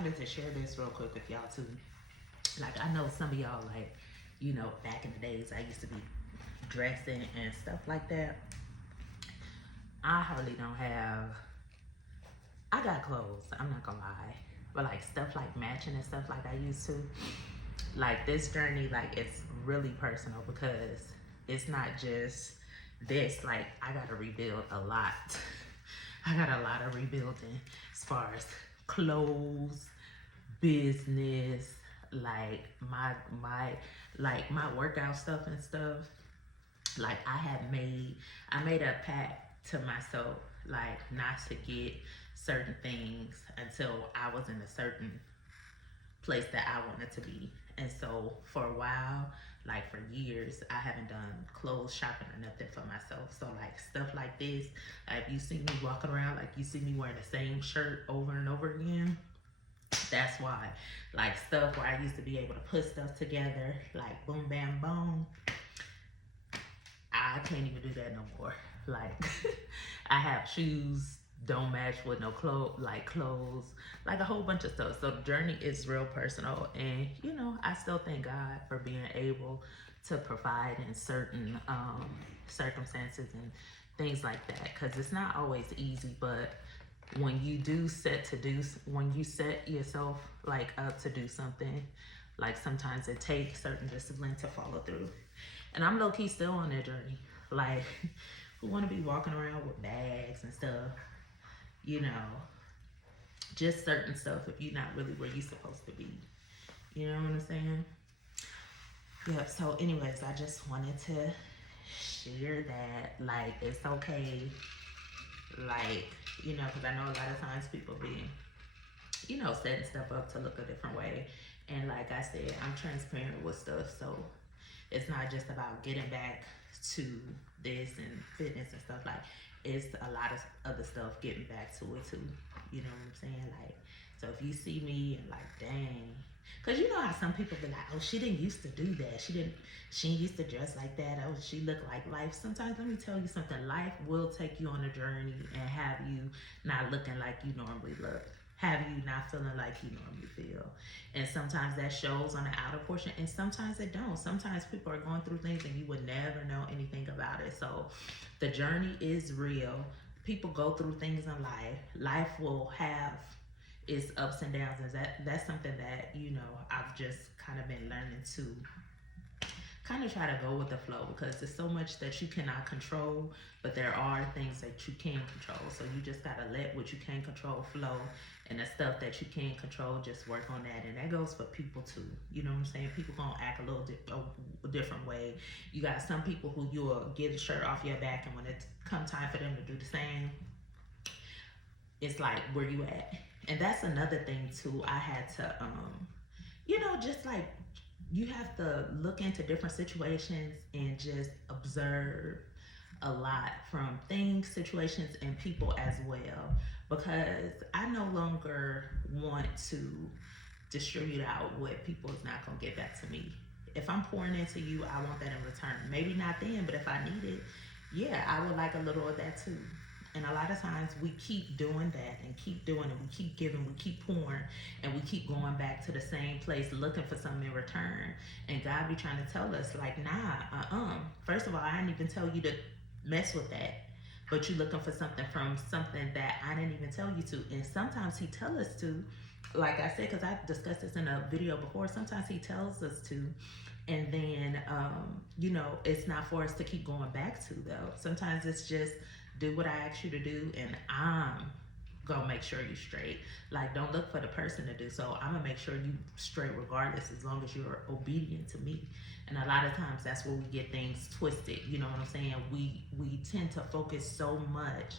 wanted to share this real quick with y'all too. Like, I know some of y'all, like, back in the days, I used to be dressing and stuff like that. I hardly don't have. I got clothes. I'm not gonna lie, but like stuff like matching and stuff like I used to. Like this journey, like it's really personal because it's not just this. Like I gotta rebuild a lot. I got a lot of rebuilding as far as clothes, business, like my workout stuff and stuff. Like I made a pact to myself, like not to get certain things until I was in a certain place that I wanted to be. And so for a while, like for years, I haven't done clothes shopping or nothing for myself. So like stuff like this, like if you see me walking around, like you see me wearing the same shirt over and over again, that's why. Like stuff where I used to be able to put stuff together, like boom, bam, boom. I can't even do that no more. Like I have shoes don't match with no clothes, like a whole bunch of stuff. So the journey is real personal, and I still thank God for being able to provide in certain circumstances and things like that. Because it's not always easy, but when you when you set yourself like up to do something, like sometimes it takes certain discipline to follow through. And I'm low key still on that journey. Like, who want to be walking around with bags and stuff? Just certain stuff if you're not really where you're supposed to be. You know what I'm saying? Yep. So, anyways, I just wanted to share that. Like, it's okay. Like, because I know a lot of times people be, setting stuff up to look a different way. And like I said, I'm transparent with stuff. So, it's not just about getting back to this and fitness and stuff. Like it's a lot of other stuff getting back to it too. You know what I'm saying? Like, so if you see me and like, dang, because you know how some people be like, oh, she didn't used to do that. She used to dress like that. Oh, she looked like life. Sometimes let me tell you something. Life will take you on a journey and have you not looking like you normally look. Have you not feeling like you normally feel. And sometimes that shows on the outer portion and sometimes it don't. Sometimes people are going through things and you would never know anything about it. So the journey is real. People go through things in life. Life will have its ups and downs, and that's something that I've just kind of been learning to kind of try to go with the flow, because there's so much that you cannot control, but there are things that you can control. So you just gotta let what you can control flow, and the stuff that you can control, just work on that. And that goes for people too. You know what I'm saying? People gonna act a little different way. You got some people who you'll get a shirt off your back, and when it come time for them to do the same, it's like, where you at? And that's another thing too. I had to just like, you have to look into different situations and just observe a lot from things, situations, and people as well. Because I no longer want to distribute out what people is not going to get back to me. If I'm pouring into you, I want that in return. Maybe not then, but if I need it, yeah, I would like a little of that too. And a lot of times we keep doing that and keep doing it. We keep giving, we keep pouring, and we keep going back to the same place looking for something in return. And God be trying to tell us, like, nah, First of all, I didn't even tell you to mess with that. But you're looking for something from something that I didn't even tell you to. And sometimes he tells us to, like I said, because I discussed this in a video before, sometimes he tells us to. And then, it's not for us to keep going back to, though. Sometimes it's just, do what I asked you to do, and I'm gonna make sure you're straight. Like, don't look for the person to do so. I'm gonna make sure you straight regardless, as long as you're obedient to me. And a lot of times that's where we get things twisted. You know what I'm saying? We tend to focus so much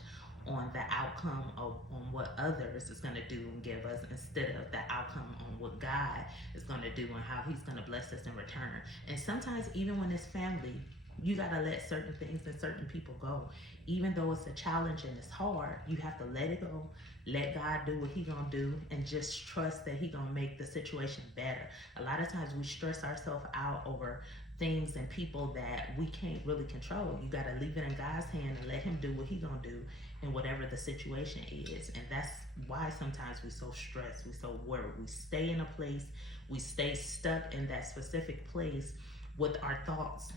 on the outcome of on what others is going to do and give us, instead of the outcome on what God is going to do and how he's going to bless us in return. And sometimes even when it's family, you got to let certain things and certain people go. Even though it's a challenge and it's hard, you have to let it go. Let God do what he gonna do, and just trust that he gonna make the situation better. A lot of times we stress ourselves out over things and people that we can't really control. You gotta leave it in God's hand and let him do what he gonna do. in whatever the situation is. And that's why sometimes we so stressed, we so worried. We stay in a place, we stay stuck in that specific place with our thoughts.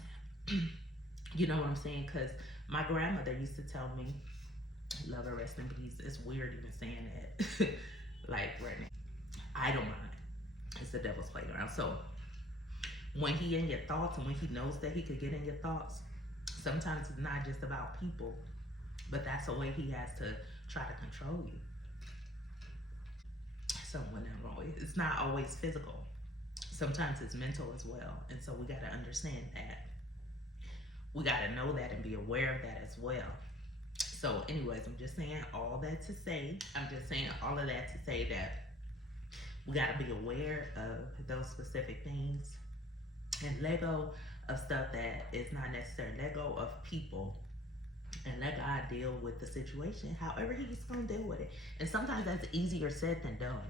You know what I'm saying? Because my grandmother used to tell me, love her, rest in peace. It's weird even saying that. Like right now, I don't mind. It's the devil's playground. So when he in your thoughts and when he knows that he could get in your thoughts, sometimes it's not just about people, but that's the way he has to try to control you. Someone that wrong. It's not always physical. Sometimes it's mental as well. And so we got to understand that. We got to know that and be aware of that as well. So, anyways, I'm just saying all that to say, I'm just saying all of that to say that we got to be aware of those specific things and let go of stuff that is not necessary. Let go of people and let God deal with the situation however He's going to deal with it. And sometimes that's easier said than done.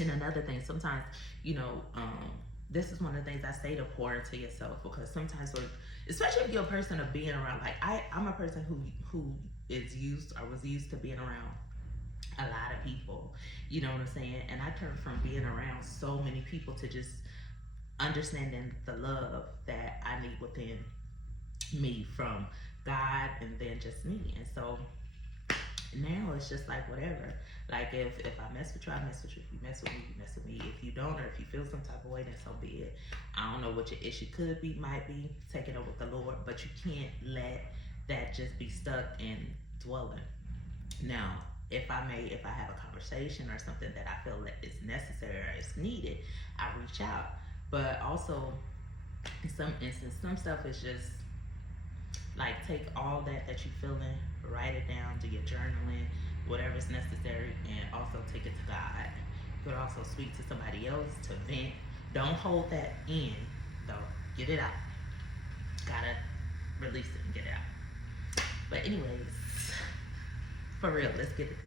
And another thing, sometimes, you know, this is one of the things I say to pour into yourself, because sometimes, especially if you're a person of being around, like I'm a person who is used or was used to being around a lot of people, you know what I'm saying? And I turned from being around so many people to just understanding the love that I need within me from God and then just me. And so now it's just like whatever. Like if I mess with you, I mess with you. If you mess with me, you mess with me. If you don't, or if you feel some type of way, then so be it. I don't know what your issue could be, might be. Take it up with the Lord, but you can't let that just be stuck in dwelling. Now, if I have a conversation or something that I feel that is necessary or is needed, I reach out. But also, in some instances, some stuff is just like take all that you're feeling, write it down, do your journaling, whatever's necessary, and also take it to God. You could also speak to somebody else to vent. Don't hold that in, though. Get it out. Gotta release it and get it out. But anyways, for real, let's get it.